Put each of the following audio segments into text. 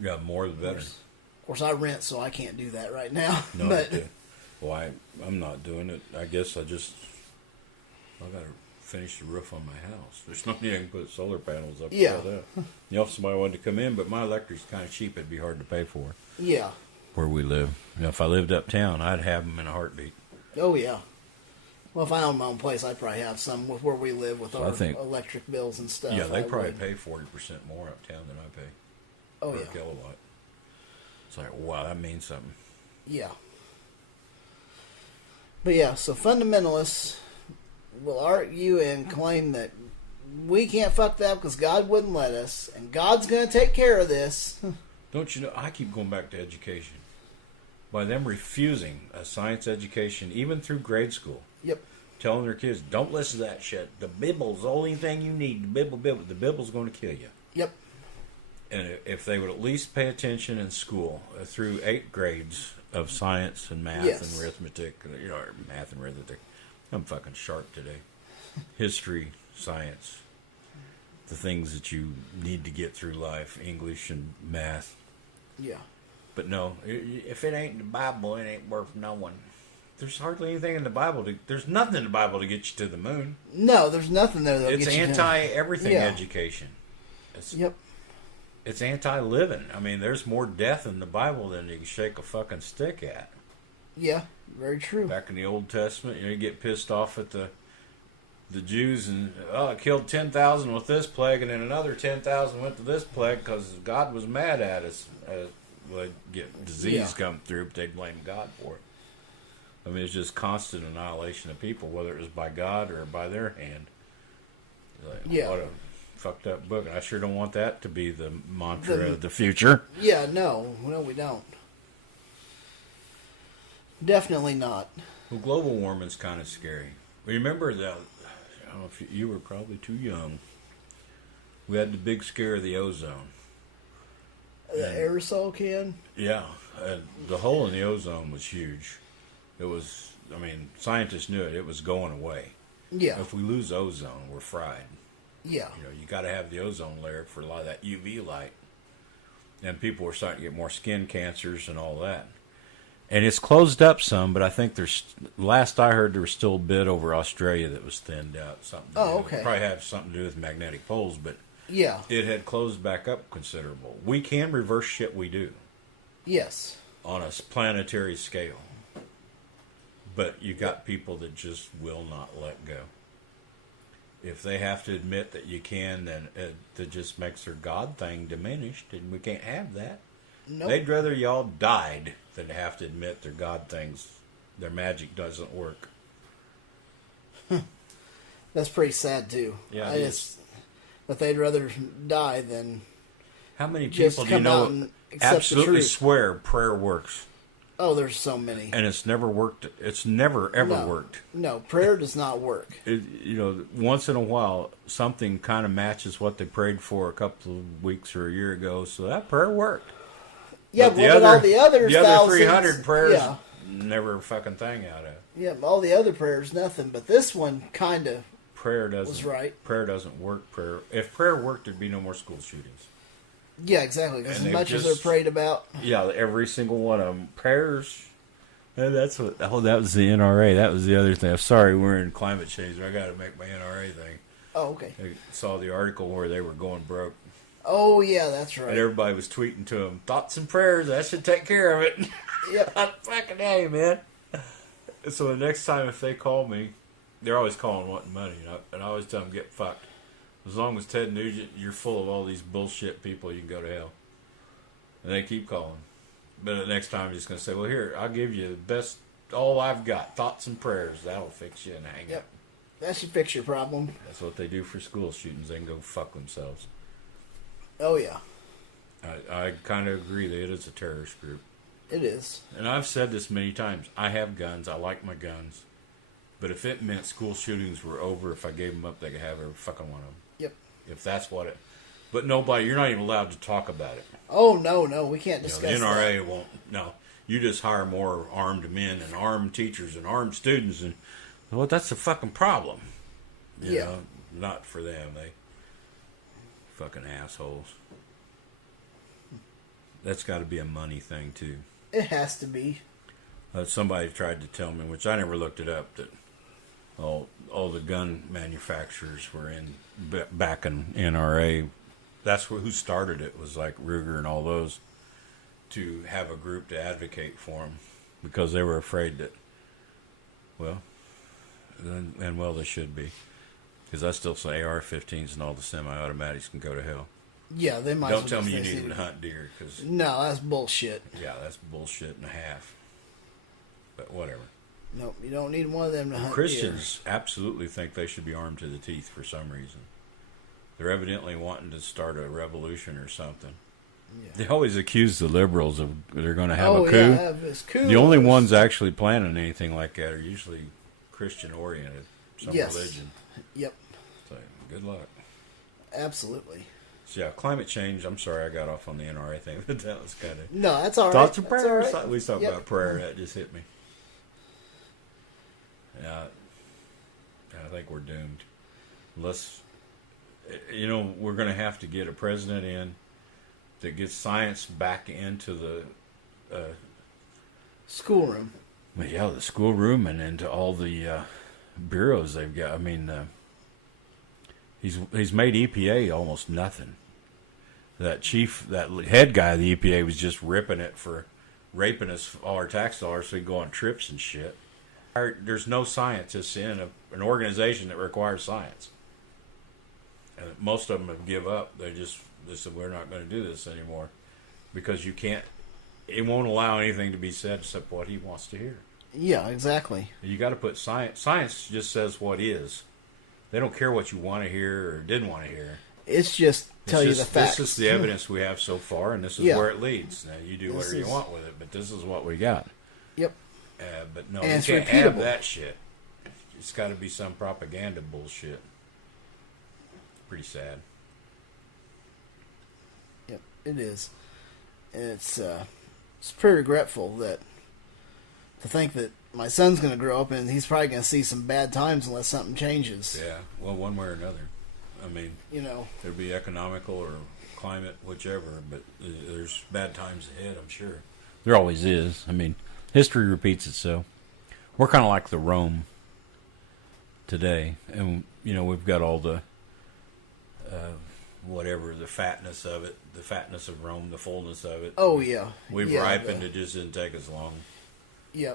Yeah, more the better. Of course, I rent, so I can't do that right now. No, but I'm not doing it. I guess I got to finish the roof on my house. There's no need I can put solar panels up. Yeah. For that. You know, if somebody wanted to come in, but my electric's kind of cheap, it'd be hard to pay for yeah. where we live. You know, if I lived uptown, I'd have them in a heartbeat. Oh, yeah. Well, if I owned my own place, I'd probably have some with where we live with So our I think- electric bills and stuff. Yeah, they I probably would. pay 40% more uptown than I pay Oh, per yeah. kilowatt. It's like, wow, that means something. Yeah. But yeah, so fundamentalists will argue and claim that we can't fuck that because God wouldn't let us, and God's going to take care of this. Don't you know? I keep going back to education. By them refusing a science education, even through grade school, Yep. telling their kids, don't listen to that shit. The Bible's the only thing you need. The Bible's going to kill you. Yep. And if they would at least pay attention in school through 8 grades of science and math Yes. and arithmetic, math and arithmetic. I'm fucking sharp today. History, science, the things that you need to get through life, English and math. Yeah. But no, if it ain't the Bible, it ain't worth knowing. There's hardly anything in the Bible. There's nothing in the Bible to get you to the moon. No, there's nothing there that'll It's get you anti-everything Yeah. education. Yep. It's anti-living. I mean, there's more death in the Bible than you can shake a fucking stick at. Yeah. Very true. Back in the Old Testament, you get pissed off at the Jews and it killed 10,000 with this plague, and then another 10,000 went to this plague because God was mad at us. They'd get disease Yeah. come through, but they'd blame God for it. I mean, it's just constant annihilation of people, whether it was by God or by their hand. Like, Yeah. What a fucked up book. And I sure don't want that to be the mantra of the future. Yeah, no, we don't. Definitely not. Well, global warming's kind of scary. Remember that? I don't know if you were probably too young. We had the big scare of the ozone. The aerosol can. Yeah, and the hole in the ozone was huge. It was. I mean, scientists knew it. It was going away. Yeah. If we lose ozone, we're fried. Yeah. You know, you got to have the ozone layer for a lot of that UV light. And people were starting to get more skin cancers and all that. And it's closed up some, but I think there's. Last I heard, there was still a bit over Australia that was thinned out. Something. Oh, okay. Probably had something to do with magnetic poles, but Yeah. it had closed back up considerable. We can reverse shit we do Yes. on a planetary scale, but you got people that just will not let go. If they have to admit that you can, then it just makes their God thing diminished, and we can't have that. Nope. They'd rather y'all died than have to admit their God things, their magic doesn't work. That's pretty sad too. Yeah, I it just that they'd rather die than How many just people do you come out know and accept the absolutely truth. swear prayer works, Oh, there's so many. and it's never worked? It's never ever No. worked. No, prayer does not work. Once in a while, something kind of matches what they prayed for a couple of weeks or a year ago, so that prayer worked. Yeah, But but all the others, the other thousands, 300 prayers, Yeah, never a fucking thing out of it. yeah, all the other prayers, nothing. But this one kind of Prayer doesn't. was right. Prayer doesn't work. If prayer worked, there'd be no more school shootings. Yeah, exactly. Because And as they've much as they're just- prayed about, Yeah, every single one of them. Prayers. And that's what. Oh, that was the NRA. That was the other thing. I'm sorry, we're in climate change. I got to make my NRA thing. oh, okay. I saw the article where they were going broke, Oh, yeah, that's right. and everybody was tweeting to them, "Thoughts and prayers. That should take care of it." Yep. Fucking hey, man. So the next time if they call me, they're always calling wanting money, and I always tell them get fucked. As long as Ted Nugent, you're full of all these bullshit people, you can go to hell. And they keep calling. But the next time I'm just going to say, well, here, I'll give you the best, all I've got, thoughts and prayers. That'll fix you and hang Yep. up. That should fix your problem. That's what they do for school shootings. They can go fuck themselves. Oh, yeah. I kind of agree that it is a terrorist group. It is. And I've said this many times. I have guns. I like my guns. But if it meant school shootings were over, if I gave them up, they could have every fucking one of them. Yep. If that's what it... But nobody... You're not even allowed to talk about it. Oh, no, we can't You know, discuss the NRA that. won't... No. You just hire more armed men and armed teachers and armed students. And well, that's a fucking problem. You Yeah. know? Not for them. They... Fucking assholes. that's got to be a money thing too. It has to be. Somebody tried to tell me, which I never looked it up, that all the gun manufacturers were back in NRA. That's who started it, was like Ruger and all those, to have a group to advocate for them, because they were afraid that, well, and well they should be, because I still say AR-15s and all the semi-automatics can go to hell. Yeah, they might. Don't tell me you need to hunt deer, because no, that's bullshit. yeah, that's bullshit and a half. But whatever. Nope, you don't need one of them to hunt Christians absolutely think they should be armed to the teeth for some reason. They're evidently wanting to start a revolution or something. Yeah. They always accuse the liberals of they're going to have Oh, a coup. yeah, have this coup. The only ones actually planning anything like that are usually Christian oriented, some Yes. religion. Yep, So good luck. absolutely. So yeah, climate change. I'm sorry I got off on the NRA thing, but that was kind of No, that's all right. thoughts and That's all prayers. right. We talked Yep. about prayer. That just hit me. Yeah, I think we're doomed. Unless, we're going to have to get a president in that gets science back into the Schoolroom. the schoolroom and into all the bureaus they've got. I mean, he's made EPA almost nothing. That head guy of the EPA was just ripping it for raping us all our tax dollars so he can go on trips and shit. There's no scientists in an organization that requires science. And most of them have give up. They said, we're not going to do this anymore. Because it won't allow anything to be said except what he wants to hear. Yeah, exactly. You got to put science. Science just says what is. They don't care what you want to hear or didn't want to hear. It's just tell you the facts. This is the evidence we have so far, and this is where it leads. Now, you do whatever you want with it, but this is what we got. Yep. But no, And you it's can't have repeatable. that shit. It's got to be some propaganda bullshit. Pretty sad. Yep, it is. And it's pretty regretful to think that my son's going to grow up and he's probably going to see some bad times unless something changes. Yeah, well, one way or another. I mean, there'll be economical or climate, whichever, but there's bad times ahead, I'm sure. There always is. I mean, history repeats itself. We're kind of like the Rome today, and we've got all the the fatness of it, the fatness of Rome, the fullness of it. Oh yeah, We've ripened. It just didn't take as long. Yeah,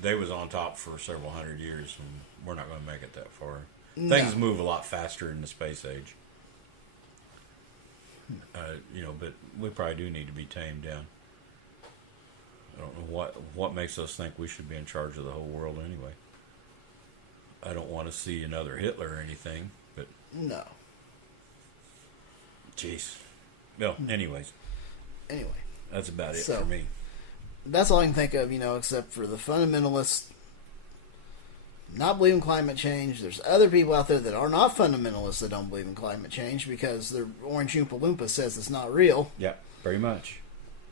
they was on top for several hundred years, and we're not going to make it that far. No. Things move a lot faster in the space age. But we probably do need to be tamed down. I don't know what makes us think we should be in charge of the whole world anyway. I don't want to see another Hitler or anything, but no. Jeez. Well, anyways, Anyway, that's about it So- for me. that's all I can think of. Except for the fundamentalists not believe in climate change. There's other people out there that are not fundamentalists that don't believe in climate change because their Orange Oompa Loompa says it's not real. Yeah, very much.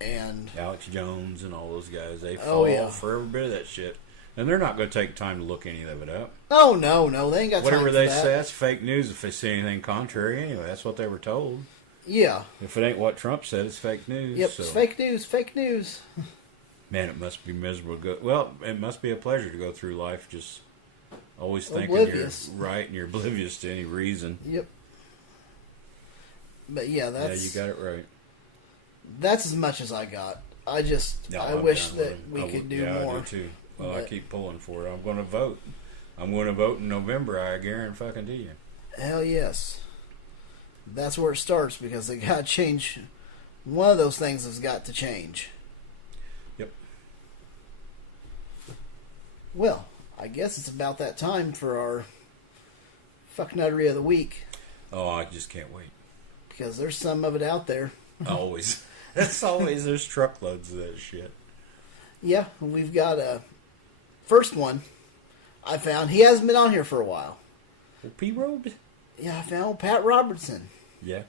And Alex Jones and all those guys, they fall for every bit of that shit. And they're not going to take time to look any of it up. oh no, they ain't got Whatever time they for that. say, that's fake news if they see anything contrary anyway. That's what they were told. Yeah. If it ain't what Trump said, it's fake news. Yep. So, It's fake news. Fake news. man, it must be miserable to go. Well, it must be a pleasure to go through life just always thinking Oblivious. you're right and you're oblivious to any reason. Yep. But yeah, that's Yeah, you got it right. that's as much as I got. I I'm wish done with that it. we could do yeah, more. I do too. Well, I But- keep pulling for it. I'm going to vote. I'm going to vote in November. I guarantee you. Hell yes. That's where it starts because they got to change. One of those things has got to change. Yep. Well, I guess it's about that time for our fucknuttery of the week Oh, I just can't wait. because there's some of it out there. Always. That's always. There's truckloads of that shit. Yeah, we've got a first one I found. He hasn't been on here for a while. Well, P-Road? Yeah, I found Pat Robertson. Yeah.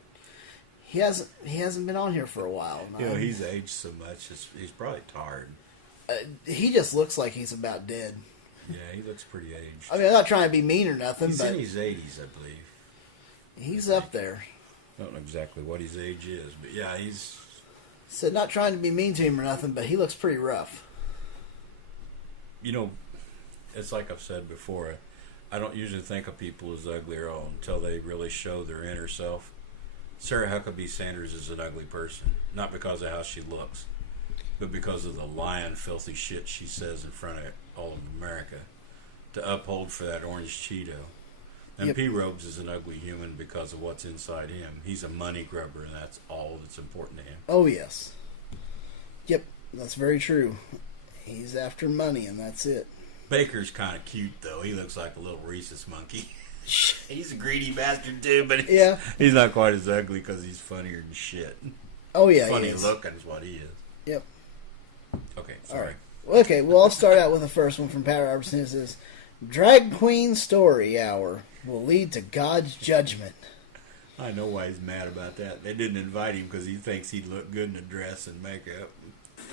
He hasn't been on here for a while. He's aged so much. He's probably tired. He just looks like he's about dead. Yeah, he looks pretty aged. I mean, I'm not trying to be mean or nothing, He's but in his 80s, I believe. he's up there. I don't know exactly what his age is, but yeah, he's Said not trying to be mean to him or nothing, but he looks pretty rough. You know, it's like I've said before. I don't usually think of people as ugly at all until they really show their inner self. Sarah Huckabee Sanders is an ugly person, not because of how she looks, but because of the lying, filthy shit she says in front of all of America to uphold for that orange Cheeto. And Yep. P. Robes is an ugly human because of what's inside him. He's a money grubber, and that's all that's important to him. Oh, yes. Yep, that's very true. He's after money, and that's it. Baker's kind of cute, though. He looks like a little rhesus monkey. He's a greedy bastard, too, but he's not quite as ugly because he's funnier than shit. Oh, yeah, Funny he is. looking is what he is. Yep. Okay, All sorry. right. Okay, well, I'll start out with the first one from Pat Robertson. It says, Drag Queen Story Hour will lead to God's judgment. I know why he's mad about that. They didn't invite him because he thinks he'd look good in a dress and makeup.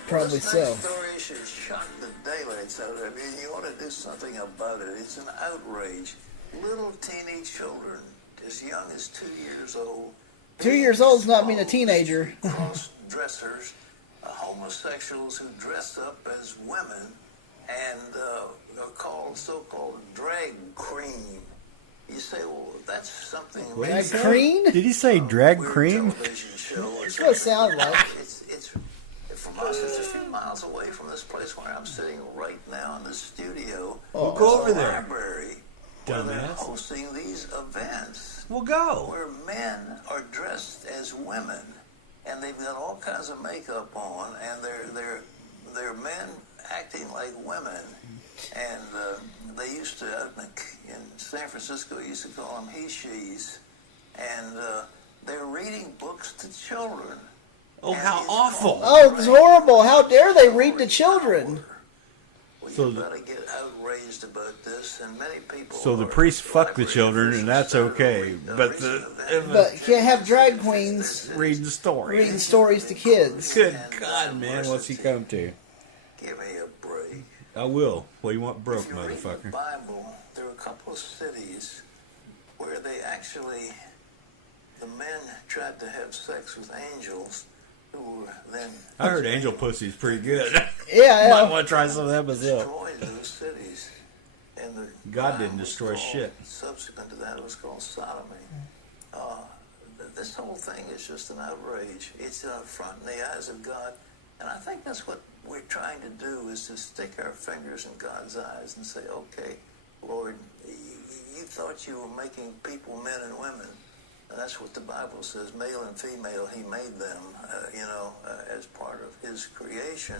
Probably This so. next story should shock the daylights out of it. I mean, you ought to do something about it. It's an outrage. Little teeny children, as young as 2 years old. 2 years old does not mean a teenager. Cross-dressers, homosexuals who dress up as women and are called so-called drag cream. You say, well, that's something. Drag cream? Did he say drag weird cream? television show. That's what it sounded like. It's from us. It's a few miles away from this place where I'm sitting right now in the studio. Oh, go over There's a there. Library where they're Dumbass. hosting these events We'll go. where men are dressed as women, and they've got all kinds of makeup on, and they're men acting like women. And they used to, in San Francisco, used to call them he-she's. And they're reading books to children. Oh, And how it's awful. called Oh, it's Drag horrible. How dare they read to children? Well, So you the- gotta get outraged about this, and many people. So the are priests fuck the library children, and that's officials okay. started a But recent the event. But you can't have drag queens reading the story. reading stories to kids. Good God, man, what's he come to? Give me a break. I will. What do you want, broke If you read the motherfucker? Bible, there are a couple of cities where they actually, the men tried to have sex with angels who were then. I heard angel pussy's pretty good. Yeah, Might yeah. want to try some of that myself. Destroyed those cities. And the God crime didn't was destroy called- shit. Subsequent to that, it was called sodomy. This whole thing is just an outrage. It's an affront in the eyes of God. And I think that's what we're trying to do, is to stick our fingers in God's eyes and say, okay, Lord, you thought you were making people men and women. And that's what the Bible says, male and female, he made them, as part of his creation.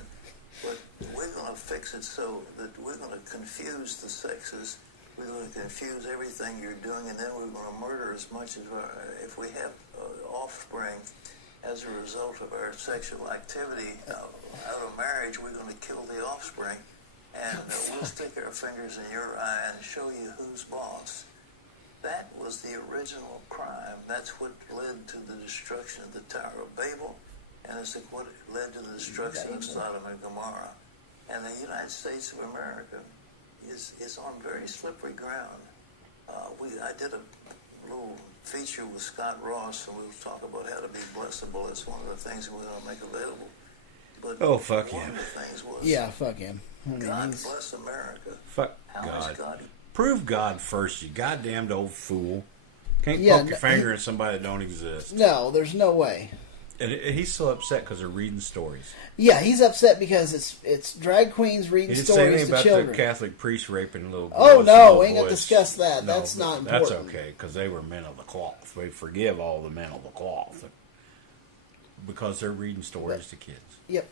But we're going to fix it so that we're going to confuse the sexes. We're going to confuse everything you're doing, and then we're going to murder as much as if we have offspring as a result of our sexual activity out of marriage. We're going to kill the offspring, and we'll stick our fingers in your eye and show you who's boss. That was the original crime. That's what led to the destruction of the Tower of Babel, and it's what led to the destruction of Sodom and Gomorrah. And the United States of America is on very slippery ground. I did a little feature with Scott Ross, and we'll talk about how to be blessable. It's one of the things that we're going to make available. But Oh, fuck one yeah. of the things was, Yeah, fuck him. I mean, God he's- bless America. Fuck How God. is God? Prove God first, you goddamned old fool. Can't Yeah, poke your finger at somebody that don't exist. No, there's no way. And he's so upset because they're reading stories. Yeah, he's upset because it's drag queens reading He didn't say stories anything to about children. the Catholic priest raping little girls. Oh, and no, little we ain't gonna boys. discuss that. That's not That's important. okay, because they were men of the cloth. We forgive all the men of the cloth. Because they're reading stories to kids. Yep.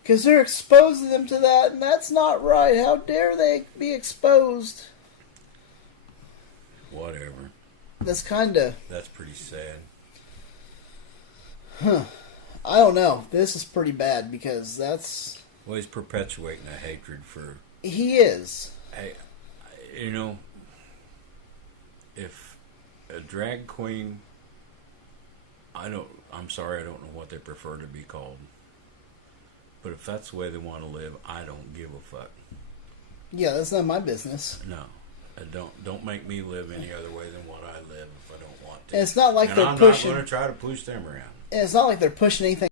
Because they're exposing them to that, and that's not right. How dare they be exposed? Whatever. That's kind of... That's pretty sad. I don't know. This is pretty bad because that's... Well, he's perpetuating a hatred for... He is. If a drag queen... I'm sorry, I don't know what they prefer to be called. But if that's the way they want to live, I don't give a fuck. Yeah, that's not my business. No. Don't make me live any other way than what I live if I don't want to. And it's not like and they're I'm pushing... not going to try to push them around. And it's not like they're pushing anything